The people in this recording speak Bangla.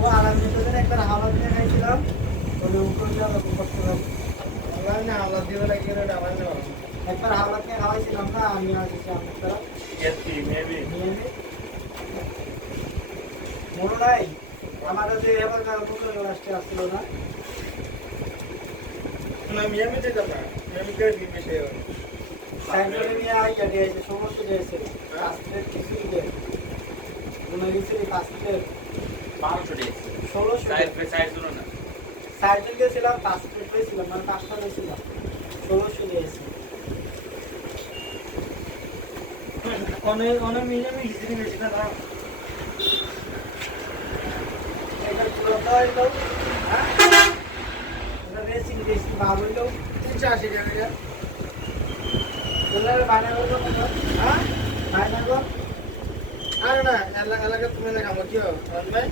ও আরাম দিতে একবার হাওয়া দিয়ে খাইছিলাম বলে উপরে যাওয়া করতে হবে আমার না হাওলা দিবে লাগে এটা আমার না একবার হাওয়া দিয়ে খাওয়াইছিলাম না আমি আছি আমার দ্বারা এসপি মেবি মনে নাই আমাদের যে এবার পুকুর রাষ্ট্রে আসছিল না না মিয়ামি থেকে না মিয়ামি কে দিবে সে সাইকেলে নিয়ে আইয়া দিয়েছে সমস্ত দিয়েছে কাস্টের কিছু দিয়ে মনে গেছিল কাস্টের 1200 ডেজ 1600 সাইড জন্য না সাইকেল গেছিলাম 5 মিনিট হয়েছিলাম মানে 5টা হয়েছিলাম 1600 দিয়েছে অনেক অনেক মিয়ামি ইজিলি বেশি না এটা পুরো হইলো হ্যাঁ এটা রেসিং রেসিং ভাব হইলো 380 টাকা তোলার বানাবো কত হ্যাঁ বানাবো আরে না এলাকা তুমি না খাবো কি হয় ভাই